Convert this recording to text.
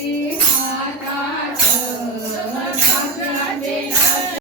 Bye.